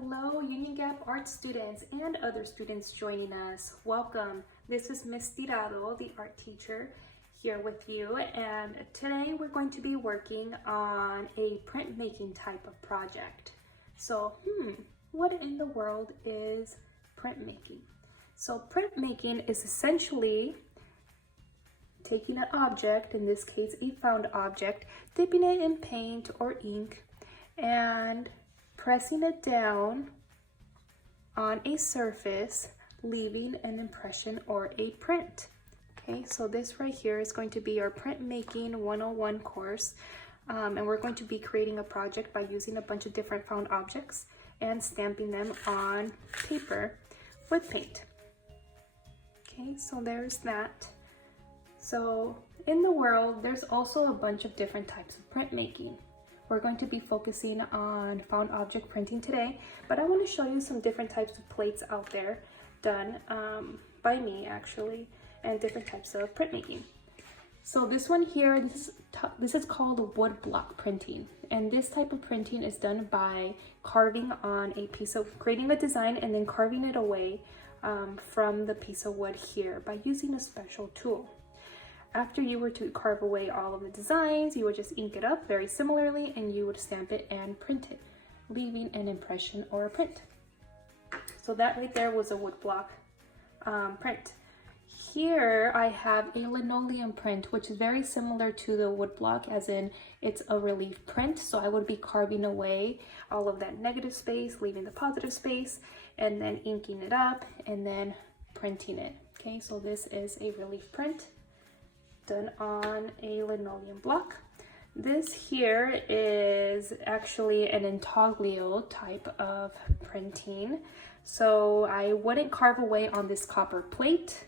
Hello, Union Gap art students and other students joining us. Welcome. This is Miss Tirado, the art teacher, here with you. And today we're going to be working on a printmaking type of project. So, what in the world is printmaking? So printmaking is essentially taking an object, in this case a found object, dipping it in paint or ink, and pressing it down on a surface, leaving an impression or a print. Okay, so this right here is going to be our printmaking 101 course, and we're going to be creating a project by using a bunch of different found objects and stamping them on paper with paint. Okay, so there's that. So in the world, there's also a bunch of different types of printmaking. We're going to be focusing on found object printing today, but I want to show you some different types of plates out there done by me actually, and different types of printmaking. So this one here, this is called wood block printing, and this type of printing is done by carving on a piece of, creating a design and then carving it away from the piece of wood here by using a special tool. After you were to carve away all of the designs, you would just ink it up very similarly and you would stamp it and print it, leaving an impression or a print. So that right there was a wood block print. Here I have a linoleum print, which is very similar to the wood block, as in it's a relief print. So I would be carving away all of that negative space, leaving the positive space, and then inking it up and then printing it. Okay, so this is a relief print done on a linoleum block. This here is actually an intaglio type of printing. So I wouldn't carve away on this copper plate.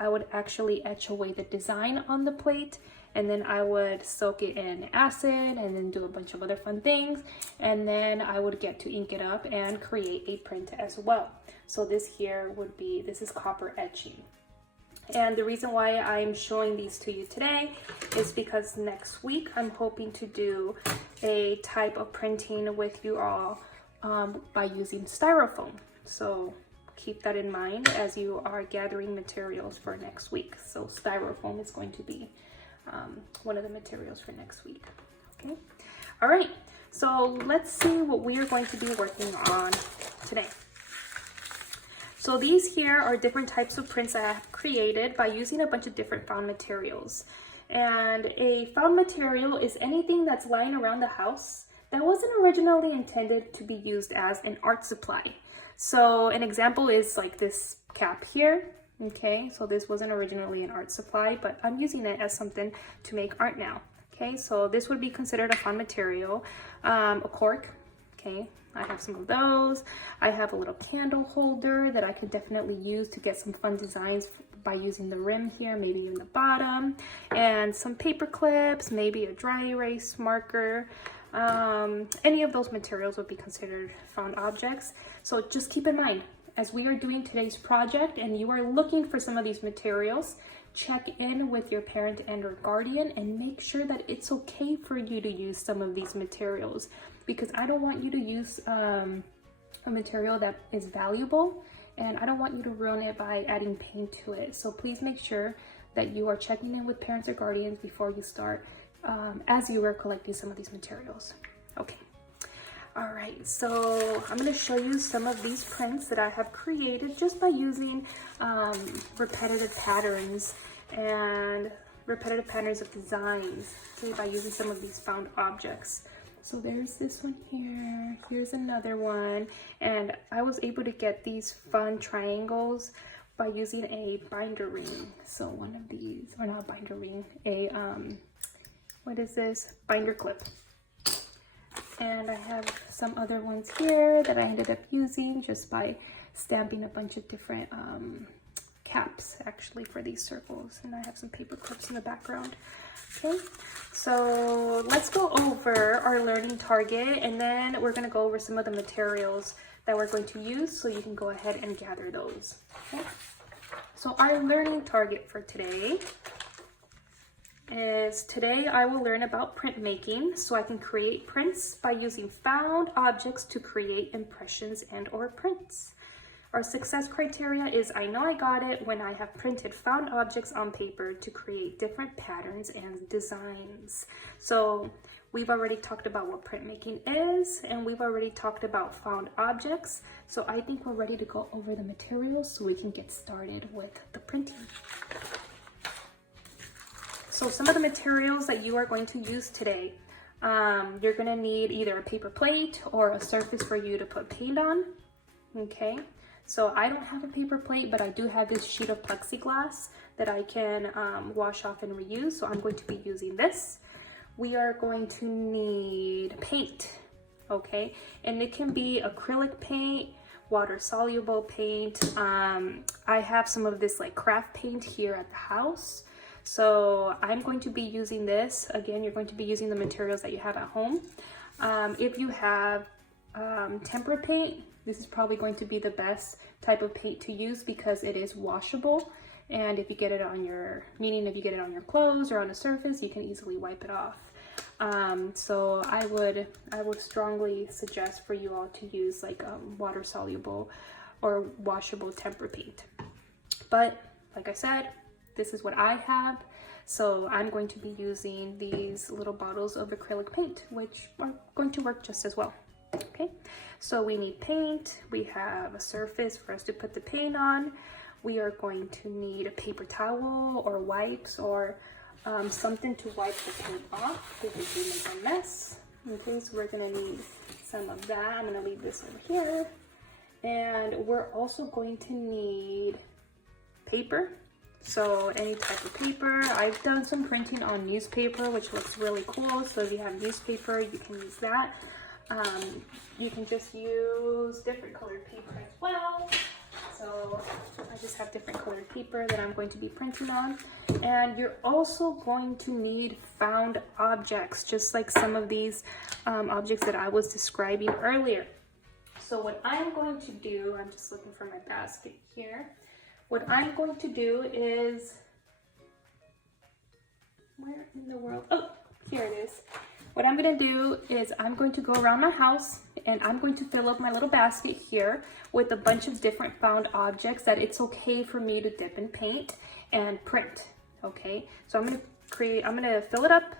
I would actually etch away the design on the plate, and then I would soak it in acid and then do a bunch of other fun things. And then I would get to ink it up and create a print as well. So this here would be, this is copper etching. And the reason why I'm showing these to you today is because next week I'm hoping to do a type of printing with you all by using styrofoam. So keep that in mind as you are gathering materials for next week. So styrofoam is going to be one of the materials for next week. Okay. All right. So let's see what we are going to be working on today. So these here are different types of prints I have created by using a bunch of different found materials. And a found material is anything that's lying around the house that wasn't originally intended to be used as an art supply. So an example is like this cap here. Okay, so this wasn't originally an art supply, but I'm using it as something to make art now. Okay, so this would be considered a found material. A cork, okay. I have some of those. I have a little candle holder that I could definitely use to get some fun designs by using the rim here, maybe even the bottom, and some paper clips, maybe a dry erase marker. Any of those materials would be considered found objects. So just keep in mind, as we are doing today's project and you are looking for some of these materials, check in with your parent and or guardian and make sure that it's okay for you to use some of these materials, because I don't want you to use a material that is valuable, and I don't want you to ruin it by adding paint to it. So please make sure that you are checking in with parents or guardians before you start as you are collecting some of these materials. Okay. All right, so I'm going to show you some of these prints that I have created just by using repetitive patterns and repetitive patterns of designs, okay, by using some of these found objects. So there's this one here, here's another one, and I was able to get these fun triangles by using a binder ring. So one of these, or not binder ring, a, what is this? Binder clip. And I have some other ones here that I ended up using just by stamping a bunch of different caps actually for these circles. And I have some paper clips in the background. Okay, so let's go over our learning target, and then we're going to go over some of the materials that we're going to use so you can go ahead and gather those. Okay, so our learning target for today is today I will learn about printmaking so I can create prints by using found objects to create impressions and or prints. Our success criteria is I know I got it when I have printed found objects on paper to create different patterns and designs. So we've already talked about what printmaking is, and we've already talked about found objects. So I think we're ready to go over the materials so we can get started with the printing. So some of the materials that you are going to use today, you're gonna need either a paper plate or a surface for you to put paint on, okay? So I don't have a paper plate, but I do have this sheet of plexiglass that I can wash off and reuse. So I'm going to be using this. We are going to need paint, okay? And it can be acrylic paint, water soluble paint. I have some of this like craft paint here at the house. So I'm going to be using this. Again, you're going to be using the materials that you have at home. If you have tempera paint, this is probably going to be the best type of paint to use because it is washable. And if you get it on your, meaning if you get it on your clothes or on a surface, you can easily wipe it off. So I would strongly suggest for you all to use like water soluble or washable tempera paint. But like I said, this is what I have. So I'm going to be using these little bottles of acrylic paint, which are going to work just as well. Okay, so we need paint, we have a surface for us to put the paint on, we are going to need a paper towel or wipes or something to wipe the paint off if we do make a mess. Okay, so we're gonna need some of that. I'm gonna leave this over here. And we're also going to need paper. So any type of paper. I've done some printing on newspaper, which looks really cool. So if you have newspaper, you can use that. You can just use different colored paper as well. So I just have different colored paper that I'm going to be printing on. And you're also going to need found objects, just like some of these objects that I was describing earlier. So what I'm going to do, I'm just looking for my basket here. What I'm going to do is, where in the world? Oh, here it is. What I'm gonna do is I'm going to go around my house and I'm going to fill up my little basket here with a bunch of different found objects that it's okay for me to dip in paint and print, okay? So I'm gonna fill it up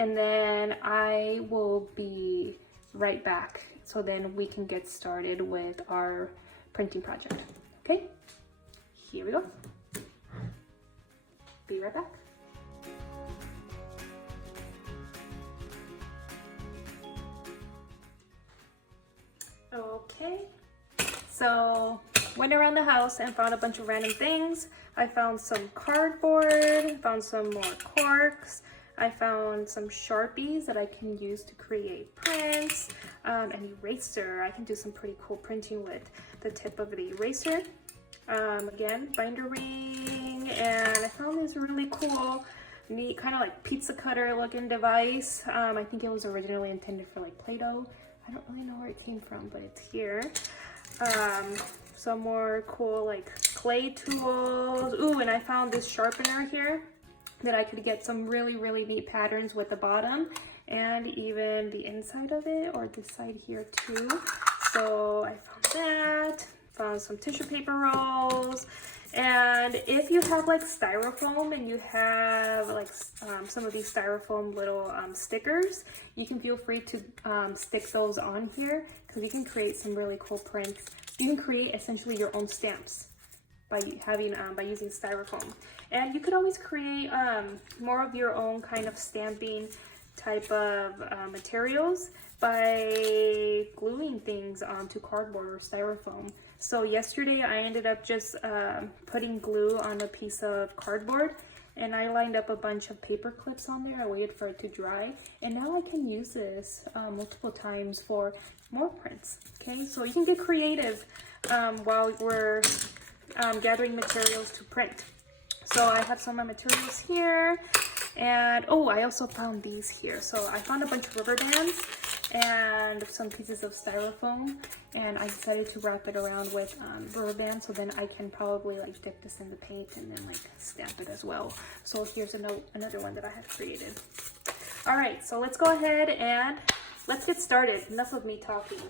and then I will be right back. So then we can get started with our printing project, okay? Here we go. Be right back. Okay, so went around the house and found a bunch of random things. I found some cardboard, found some more corks. I found some Sharpies that I can use to create prints, an eraser. I can do some pretty cool printing with the tip of the eraser. Again, binder ring, and I found this really cool, neat, kind of like pizza cutter looking device. I think it was originally intended for like Play-Doh. I don't really know where it came from, but it's here. Some more cool like clay tools. Ooh, and I found this sharpener here that I could get some really, really neat patterns with the bottom and even the inside of it, or this side here too. So I found that. Found some tissue paper rolls. And if you have like styrofoam and you have like some of these styrofoam little stickers, you can feel free to stick those on here because you can create some really cool prints. You can create essentially your own stamps by having by using styrofoam. And you could always create more of your own kind of stamping type of materials by gluing things onto cardboard or styrofoam. So yesterday I ended up just putting glue on a piece of cardboard and I lined up a bunch of paper clips on there. I waited for it to dry and now I can use this multiple times for more prints. Okay, so you can get creative while we're gathering materials to print. So I have some of my materials here. And oh, I also found these here. So I found a bunch of rubber bands and some pieces of styrofoam, and I decided to wrap it around with rubber band, so then I can probably like dip this in the paint and then like stamp it as well. So here's another one that I had created. All right, so let's go ahead and let's get started. Enough of me talking.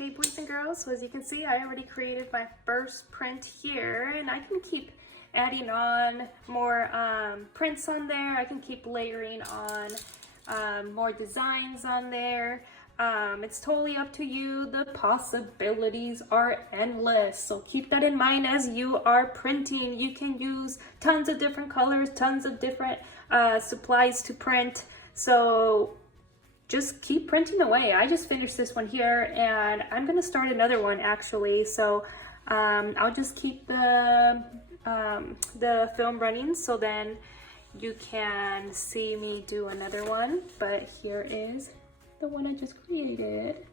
Okay, boys and girls, so as you can see, I already created my first print here, and I can keep adding on more prints on there. I can keep layering on more designs on there. It's totally up to you. The possibilities are endless, so keep that in mind as you are printing. You can use tons of different colors, tons of different supplies to print, so just keep printing away. I just finished this one here, and I'm gonna start another one actually. So I'll just keep the film running, so then you can see me do another one. But here is the one I just created.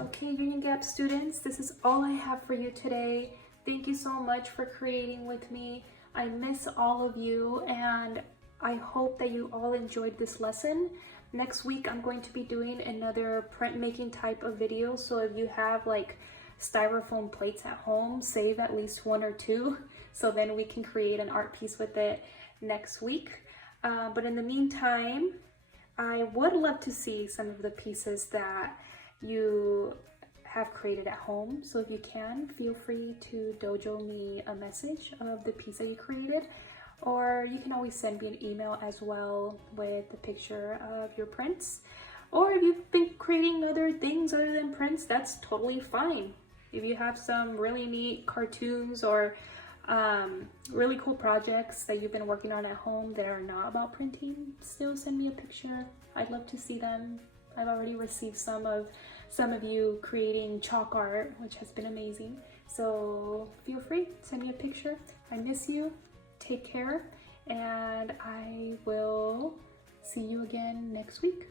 Okay, Union Gap students, this is all I have for you today. Thank you so much for creating with me. I miss all of you, and I hope that you all enjoyed this lesson. Next week I'm going to be doing another printmaking type of video. So if you have like styrofoam plates at home, save at least 1 or 2 so then we can create an art piece with it next week. But in the meantime, I would love to see some of the pieces that you have created at home. So if you can, feel free to dojo me a message of the piece that you created, or you can always send me an email as well with the picture of your prints. Or if you've been creating other things other than prints, that's totally fine. If you have some really neat cartoons or really cool projects that you've been working on at home that are not about printing, still send me a picture. I'd love to see them. I've already received some of you creating chalk art, which has been amazing. So feel free, send me a picture. I miss you. Take care, and I will see you again next week.